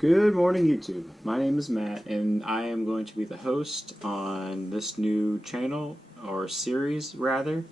Good morning, YouTube. My name is Matt, and I am going to be the host on this new channel, or series rather,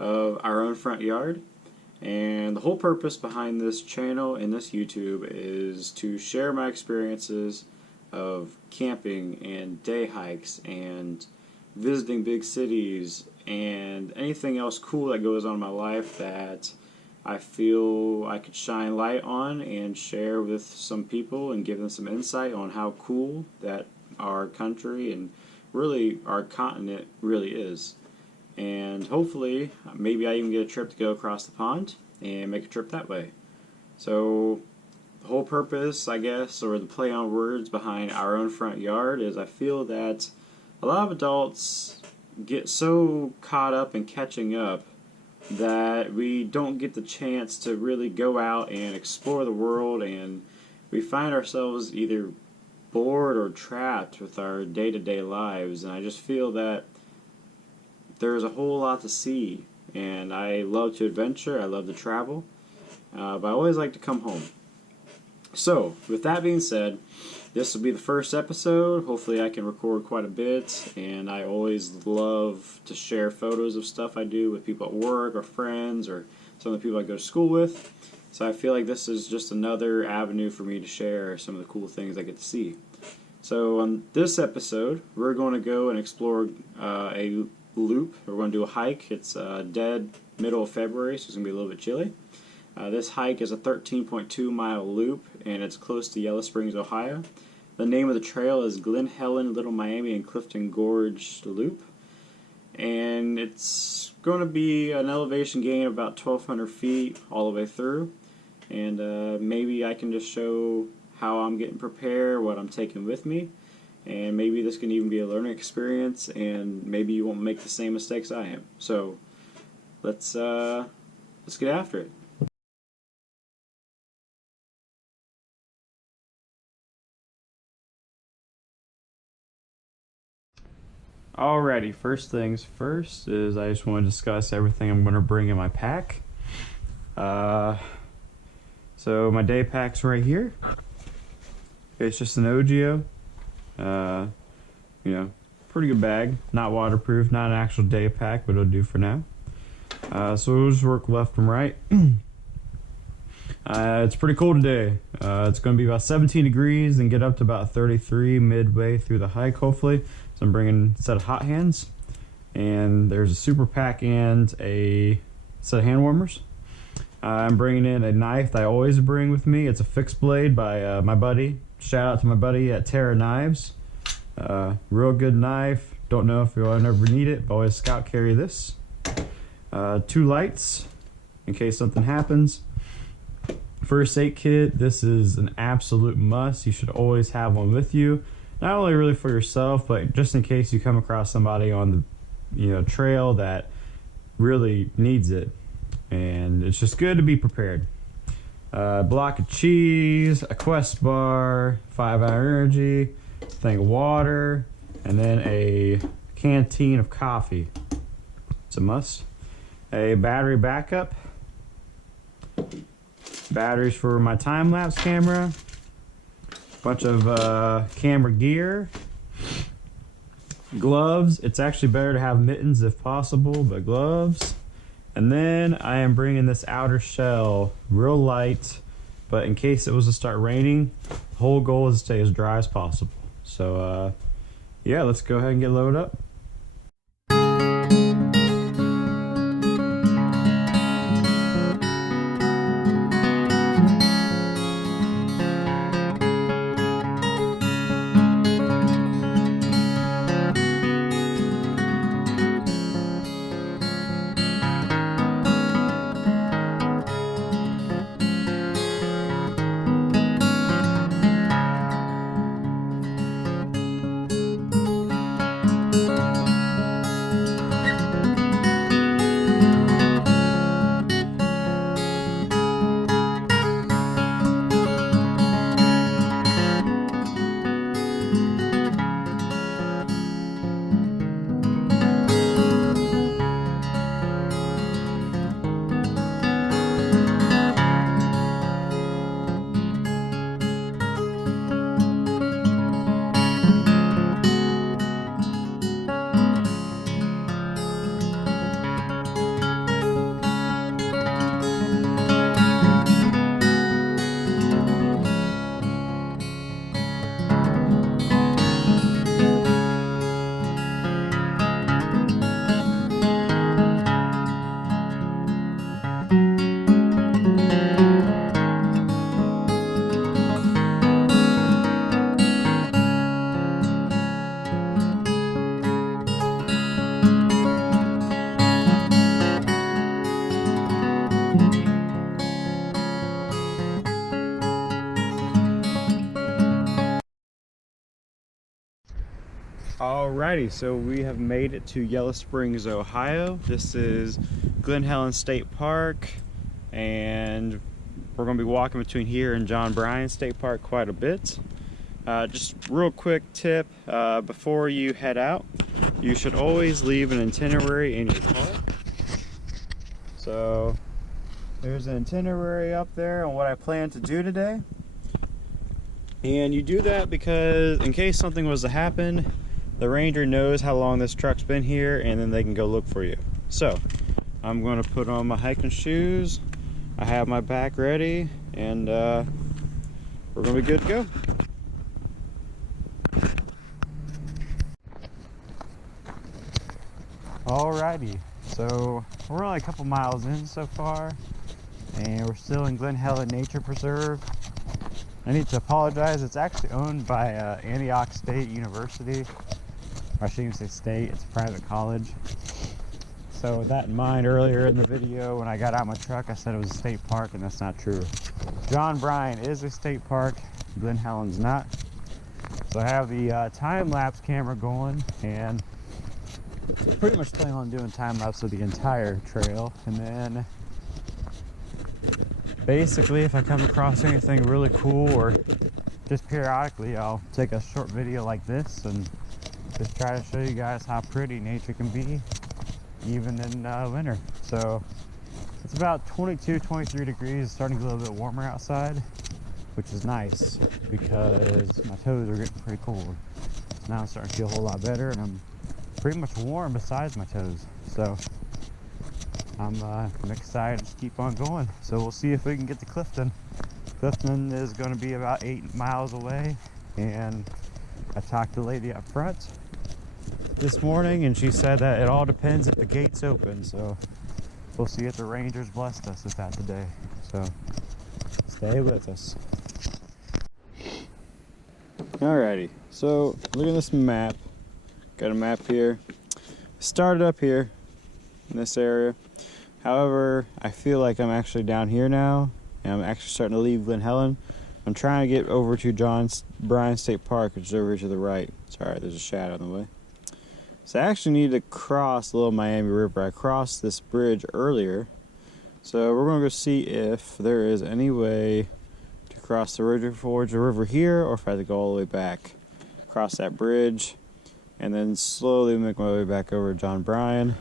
of Our Own Front Yard. And the whole purpose behind this channel and this YouTube is to share my experiences of camping and day hikes and visiting big cities and anything else cool that goes on in my life that I feel I could shine light on and share with some people and give them some insight on how cool that our country and really our continent really is. And hopefully, maybe I even get a trip to go across the pond and make a trip that way. So the whole purpose, I guess, or the play on words behind Our Own Front Yard is I feel that a lot of adults get so caught up in catching up that we don't get the chance to really go out and explore the world, and we find ourselves either bored or trapped with our day-to-day lives. And I just feel that there's a whole lot to see, and I love to adventure, I love to travel, but I always like to come home. So with that being said, this will be the first episode. Hopefully I can record quite a bit, and I always love to share photos of stuff I do with people at work or friends or some of the people I go to school with. So I feel like this is just another avenue for me to share some of the cool things I get to see. So on this episode, we're going to go and explore a loop. We're going to do a hike. It's dead middle of February, so it's going to be a little bit chilly. This hike is a 13.2 mile loop, and it's close to Yellow Springs, Ohio. The name of the trail is Glen, Helen, Little Miami, and Clifton Gorge Loop. And it's going to be an elevation gain of about 1,200 feet all the way through. And maybe I can just show how I'm getting prepared, what I'm taking with me. And maybe this can even be a learning experience, and maybe you won't make the same mistakes I am. So let's get after it. Alrighty, first things first is I just want to discuss everything I'm going to bring in my pack. So my day pack's right here. It's just an OGO. Pretty good bag. Not waterproof, not an actual day pack, but it'll do for now. So we'll just work left and right. It's pretty cold today. It's going to be about 17 degrees and get up to about 33 midway through the hike, hopefully. So I'm bringing a set of hot hands, and there's a super pack and a set of hand warmers. I'm bringing in a knife that I always bring with me. It's a fixed blade by my buddy. Shout out to my buddy at Terra Knives. Real good knife. Don't know if you'll ever need it, but always scout carry this. 2 lights in case something happens. First aid kit. This is an absolute must. You should always have one with you. Not only really for yourself, but just in case you come across somebody on the trail that really needs it. And it's just good to be prepared. A block of cheese, a Quest bar, 5-hour energy, a thing of water, and then a canteen of coffee. It's a must. A battery backup. Batteries for my time-lapse camera. Bunch of camera gear. Gloves. It's actually better to have mittens if possible, but gloves. And then I am bringing this outer shell, real light, but in case it was to start raining, the whole goal is to stay as dry as possible. So yeah, let's go ahead and get loaded up. Alrighty, so we have made it to Yellow Springs, Ohio. This is Glen Helen State Park, and we're going to be walking between here and Bryan State Park quite a bit. Just real quick tip, before you head out, you should always leave an itinerary in your car. So there's an itinerary up there on what I plan to do today. And you do that because in case something was to happen, the ranger knows how long this truck's been here, and then they can go look for you. So I'm going to put on my hiking shoes. I have my pack ready, and we're going to be good to go. Alrighty, so we're only a couple miles in so far, and we're still in Glen Helen Nature Preserve. I need to apologize, it's actually owned by Antioch State University. I shouldn't even say state, it's a private college. So with that in mind, earlier in the video when I got out my truck, I said it was a state park, and that's not true. Bryan is a state park, Glen Helen's not. So I have the time-lapse camera going, and pretty much planning on doing time-lapse of the entire trail. And then basically if I come across anything really cool, or just periodically, I'll take a short video like this and just try to show you guys how pretty nature can be even in winter. So it's about 22, 23 degrees. It's starting to get a little bit warmer outside, which is nice because my toes are getting pretty cold. Now I'm starting to feel a whole lot better, and I'm pretty much warm besides my toes. So I'm excited to just keep on going. So we'll see if we can get to Clifton. Clifton is going to be about 8 miles away, and I talked to the lady up front this morning, and she said that it all depends if the gate's open. So we'll see if the rangers blessed us with that today. So stay with us. Alrighty, so look at this map. Got a map here. Started up here in this area. However, I feel like I'm actually down here now, and I'm actually starting to leave Glen Helen. I'm trying to get over to Bryan State Park, which is over to the right. Sorry, there's a shadow in the way. So I actually need to cross the Little Miami River. I crossed this bridge earlier. So we're going to go see if there is any way to cross the river here, or if I have to go all the way back, cross that bridge, and then slowly make my way back over to Bryan.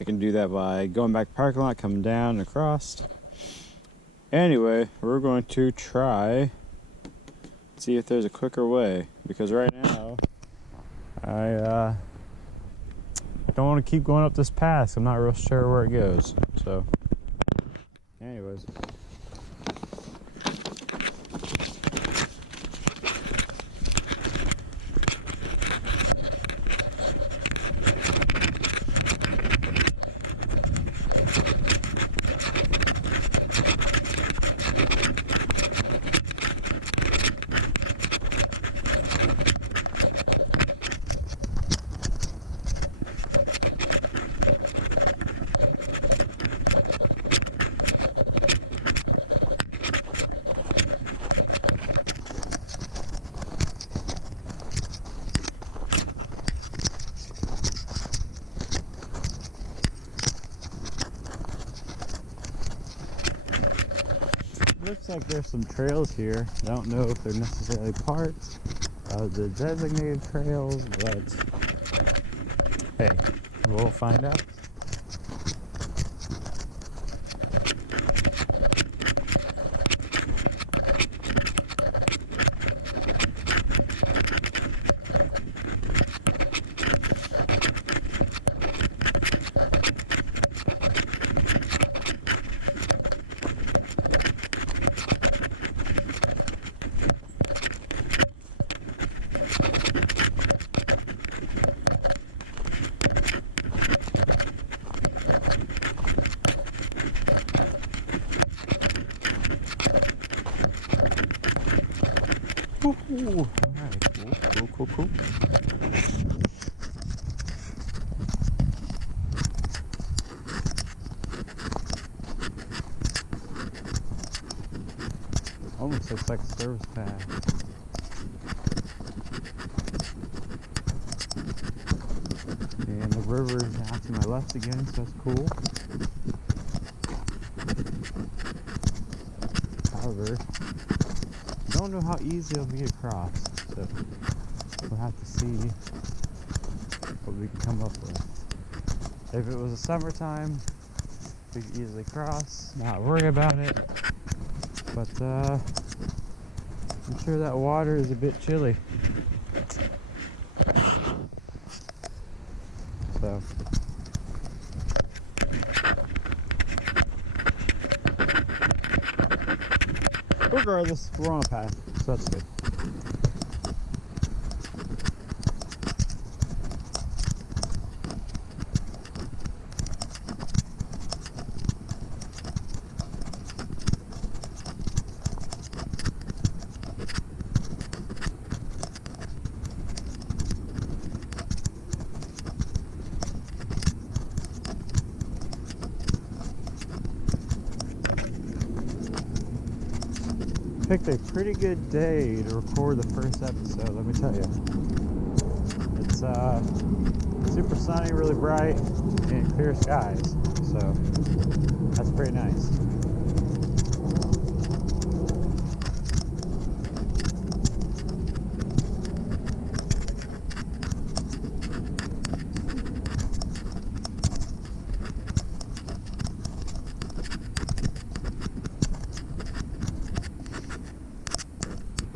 I can do that by going back to the parking lot, coming down and across. Anyway, we're going to try see if there's a quicker way, because right now I don't want to keep going up this path. I'm not real sure where it goes. So anyways, looks like there's some trails here. I don't know if they're necessarily parts of the designated trails, but hey, we'll find out. Ooh, alright, cool. Almost looks like a service path. river is now to my left again, so that's cool. However, I don't know how easy it'll be across, so we'll have to see what we can come up with. If it was a summertime, we could easily cross, not worry about it. But I'm sure that water is a bit chilly. So regardless, we're on a path, so that's good. Picked a pretty good day to record the first episode, let me tell you. It's super sunny, really bright, and clear skies, so that's pretty nice.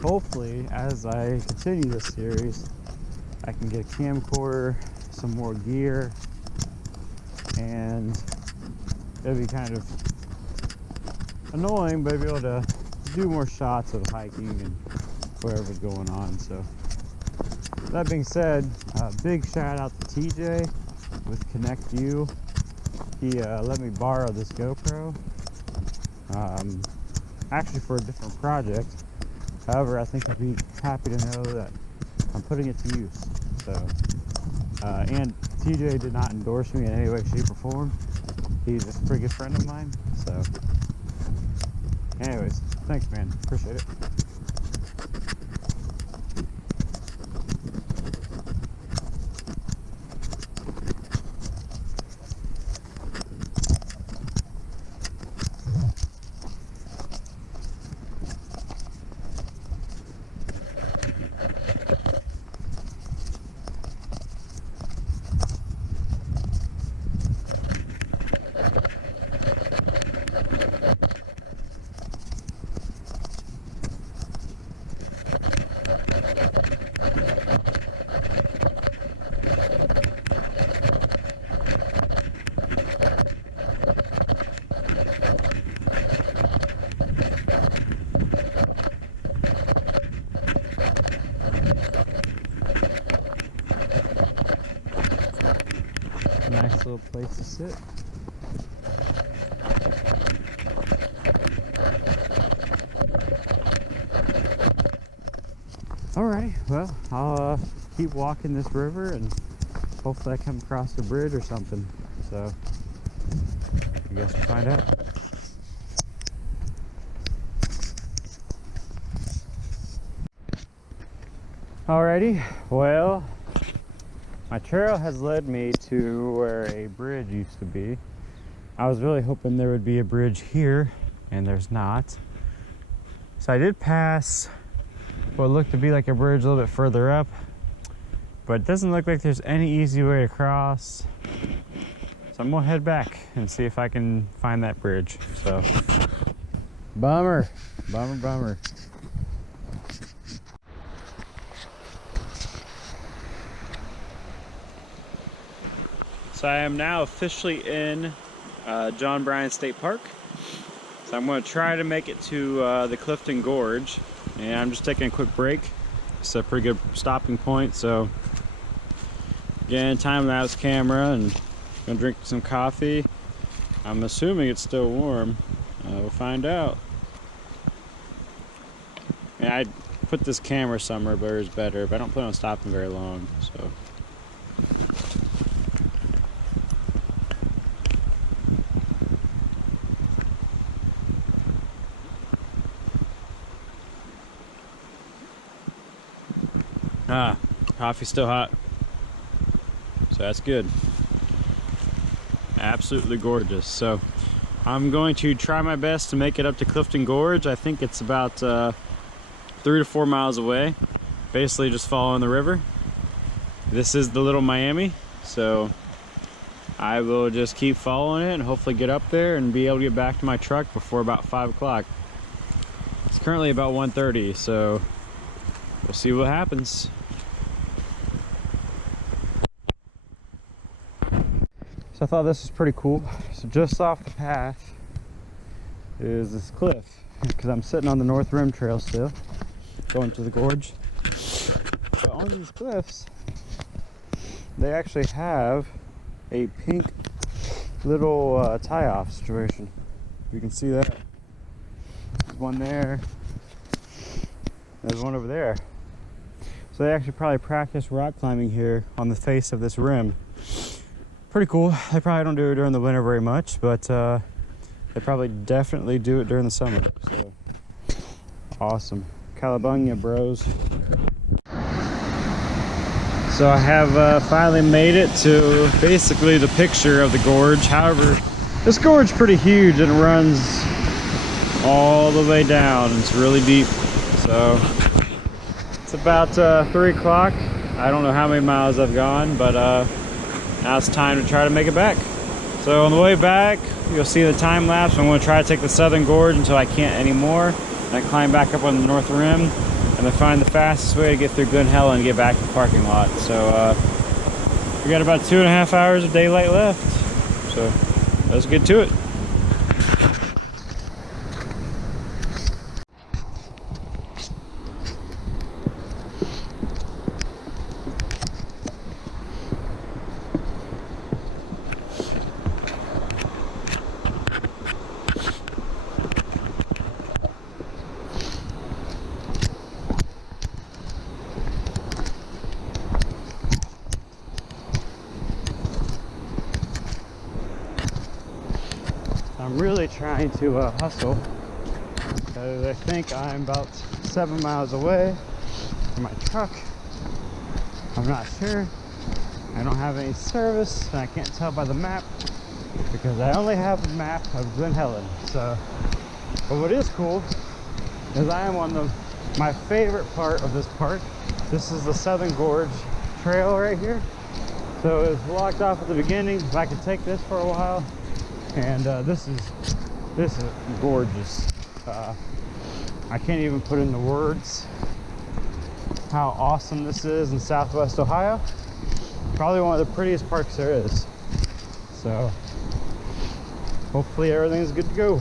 Hopefully, as I continue this series, I can get a camcorder, some more gear, and it'll be kind of annoying, but I'll be able to do more shots of hiking and whatever's going on. So, that being said, big shout out to TJ with Connect You. He let me borrow this GoPro, actually for a different project. However, I think he'll be happy to know that I'm putting it to use. So, and TJ did not endorse me in any way, shape, or form. He's a pretty good friend of mine. So, anyways, thanks, man. Appreciate it. Nice little place to sit. Alrighty, well, I'll keep walking this river and hopefully I come across a bridge or something. So, I guess we'll find out. Alrighty, well, my trail has led me to where a bridge used to be. I was really hoping there would be a bridge here, and there's not. So I did pass what looked to be like a bridge a little bit further up, but it doesn't look like there's any easy way to cross. So I'm gonna head back and see if I can find that bridge. So, bummer. So I am now officially in John Bryan State Park. So I'm going to try to make it to the Clifton Gorge, and I'm just taking a quick break. It's a pretty good stopping point. So again, time-lapse camera, and gonna drink some coffee. I'm assuming it's still warm. We'll find out. And I put this camera somewhere where it's better, but I don't plan on stopping very long. So. Coffee's still hot, so that's good. absolutely gorgeous. So I'm going to try my best to make it up to Clifton Gorge. I think it's about 3 to 4 miles away, basically just following the river. This is the Little Miami, so I will just keep following it and hopefully get up there and be able to get back to my truck before about 5 o'clock. It's currently about 1:30, so we'll see what happens. So I thought this was pretty cool. So just off the path is this cliff, because I'm sitting on the North Rim Trail still, going to the gorge. But on these cliffs, they actually have a pink little tie-off situation. You can see that. There's one there. There's one over there. So they actually probably practice rock climbing here on the face of this rim. Pretty cool. They probably don't do it during the winter very much, but they probably definitely do it during the summer. So awesome. Calabunga, bros. So I have finally made it to basically the picture of the gorge. However, this gorge is pretty huge and runs all the way down. It's really deep. So it's about 3 o'clock. I don't know how many miles I've gone, but now it's time to try to make it back. So on the way back, you'll see the time lapse. I'm going to try to take the southern gorge until I can't anymore. And I climb back up on the north rim and then find the fastest way to get through Glen, Helen and get back to the parking lot. So we got about 2.5 hours of daylight left. So let's get to it. I'm really trying to hustle because I think I'm about 7 miles away from my truck. I'm not sure. I don't have any service and I can't tell by the map because I only have a map of Glen Helen. So, but what is cool is I am on my favorite part of this park. This is the Southern Gorge Trail right here. So it's blocked off at the beginning, but I could take this for a while. And this is gorgeous. I can't even put into words how awesome this is in Southwest Ohio. Probably one of the prettiest parks there is. So hopefully everything's good to go.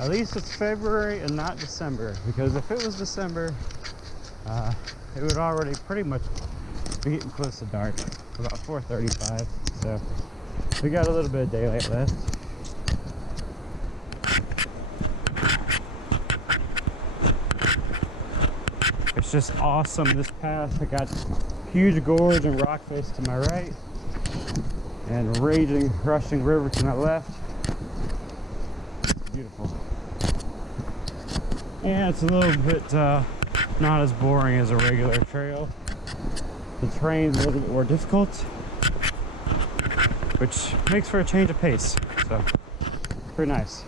At least it's February and not December, because if it was December, it would already pretty much be getting close to dark, about 4:35. So we got a little bit of daylight left. It's just awesome, this path. I got huge gorge and rock face to my right, and raging, rushing river to my left. It's beautiful. And it's a little bit not as boring as a regular trail. The terrain's a little bit more difficult, which makes for a change of pace. So, pretty nice.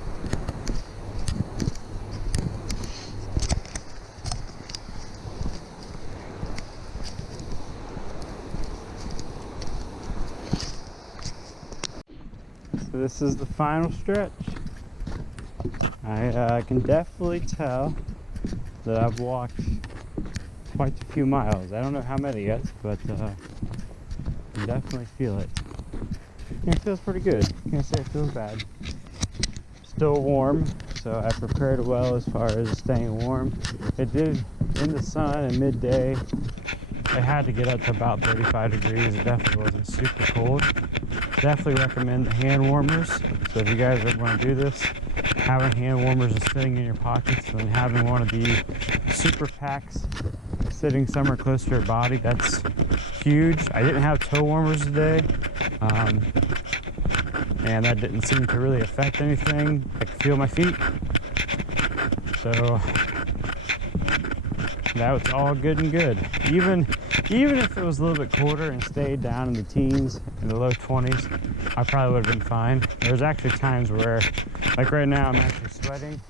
So this is the final stretch. I can definitely tell that I've walked quite a few miles. I don't know how many yet, but I can definitely feel it. And it feels pretty good. Can't say it feels bad. Still warm, so I prepared well as far as staying warm. It did, in the sun at midday, it had to get up to about 35 degrees. It definitely wasn't super cold. Definitely recommend the hand warmers. So if you guys ever want to do this, having hand warmers is sitting in your pockets and having one of the super packs sitting somewhere close to your body, that's huge. huge. I didn't have toe warmers today, and that didn't seem to really affect anything. I could feel my feet, so that was all good and good. Even if it was a little bit colder and stayed down in the teens, in the low 20s, I probably would have been fine. There's actually times where, like right now, I'm actually sweating.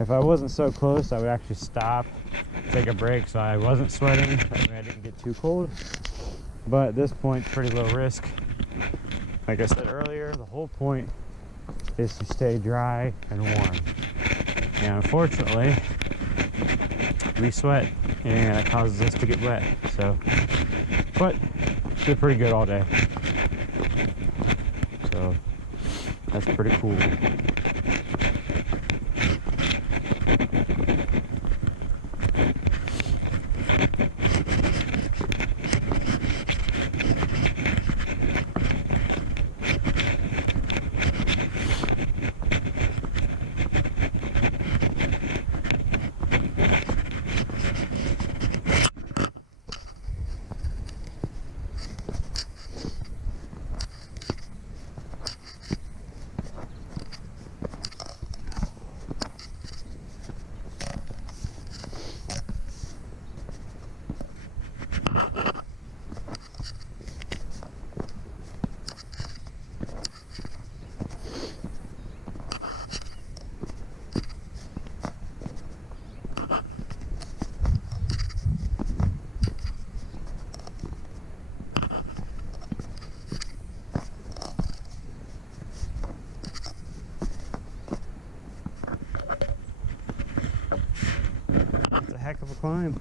If I wasn't so close, I would actually stop, take a break so I wasn't sweating, that way I didn't get too cold. But at this point, pretty low risk. Like I said earlier, the whole point is to stay dry and warm. And unfortunately, we sweat, and it causes us to get wet. So, but did pretty good all day. So that's pretty cool. It's a heck of a climb.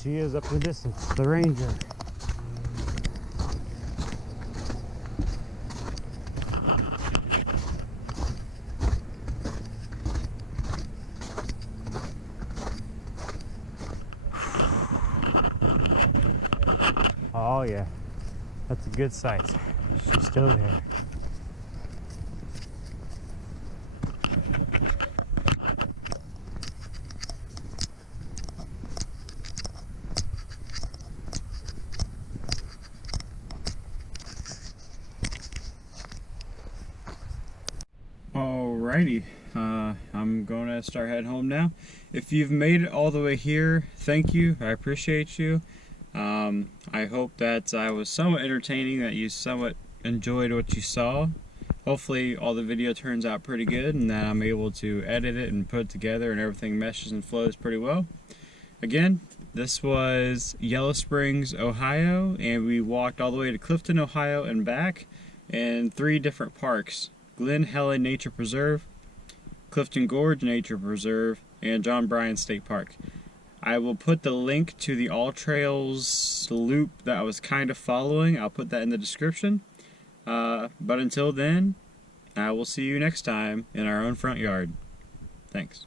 She is up in the distance, the Ranger. Oh yeah, that's a good sight. She's still there. Alrighty, I'm going to start heading home now. If you've made it all the way here, thank you. I appreciate you. I hope that I was somewhat entertaining, that you somewhat enjoyed what you saw. Hopefully all the video turns out pretty good and that I'm able to edit it and put it together and everything meshes and flows pretty well. Again, this was Yellow Springs, Ohio, and we walked all the way to Clifton, Ohio and back in 3 different parks. Glen, Helen Nature Preserve, Clifton Gorge Nature Preserve, and John Bryan State Park. I will put the link to the AllTrails loop that I was kind of following. I'll put that in the description. But until then, I will see you next time in our own front yard. Thanks.